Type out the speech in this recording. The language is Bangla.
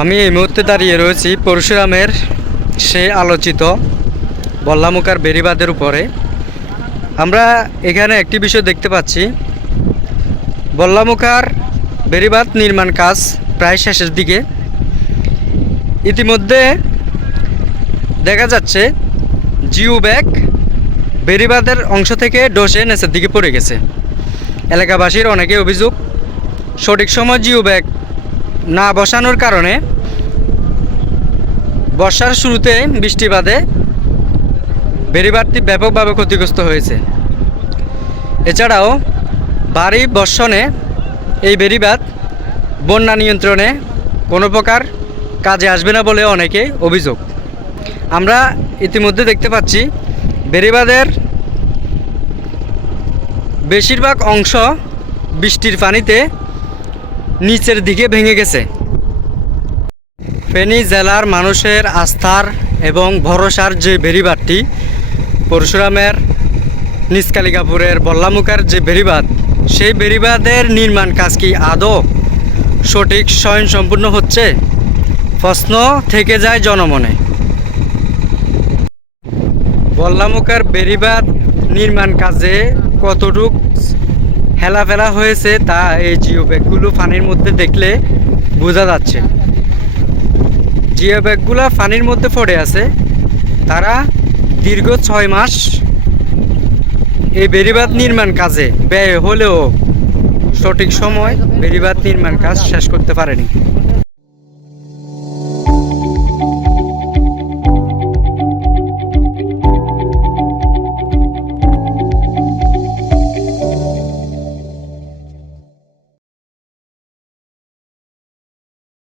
আমি এই মুহূর্তে দাঁড়িয়ে রয়েছি পরশুরামের সে আলোচিত বল্লামুকার বেরিবাদের উপরে। আমরা এখানে একটি বিষয় দেখতে পাচ্ছি। বল্লামুখার বেরিবাদ নির্মাণ কাজ প্রায় শেষের দিকে। ইতিমধ্যে দেখা যাচ্ছে জিও ব্যাগ বেরিবাদের অংশ থেকে ডসে নেচের দিকে পড়ে গেছে। এলাকাবাসীর অনেকে অভিযোগ, সঠিক সময় জিও ব্যাগ না বসানোর কারণে বর্ষার শুরুতে বৃষ্টিবাদে বেড়িবাড়তি ব্যাপকভাবে ক্ষতিগ্রস্ত হয়েছে। এছাড়াও ভারী বর্ষণে এই বেড়িবাঁধ বন্যা নিয়ন্ত্রণে কোনো প্রকার কাজে আসবে না বলে অনেকে অভিযোগ। আমরা ইতিমধ্যে দেখতে পাচ্ছি বেড়িবাঁধের বেশিরভাগ অংশ বৃষ্টির পানিতে নিচের দিকে ভেঙে গেছে। ফেনী জেলার মানুষের আস্থার এবং ভরসার যে বেরিবাদটি পরশুরামের নিষ্কালিকাপুরের বল্লামুখার যে বেরিবাদ সেই বেড়িবাঁধের নির্মাণ কাজ কি আদৌ সঠিক স্বয়ংসম্পূর্ণ হচ্ছে? প্রশ্ন থেকে যায় জনমনে। বল্লামুখার বেরিবাদ নির্মাণ কাজে কতটুক হেলাফেলা হয়েছে তা এই জিও ব্যাগগুলো ফানির মধ্যে দেখলে বোঝা যাচ্ছে। জিও ব্যাগগুলো ফানির মধ্যে পড়ে আছে। তারা দীর্ঘ ছয় মাস এই বেড়িবাঁধ নির্মাণ কাজে ব্যয় হলেও সঠিক সময় বেড়িবাঁধ নির্মাণ কাজ শেষ করতে পারেনি।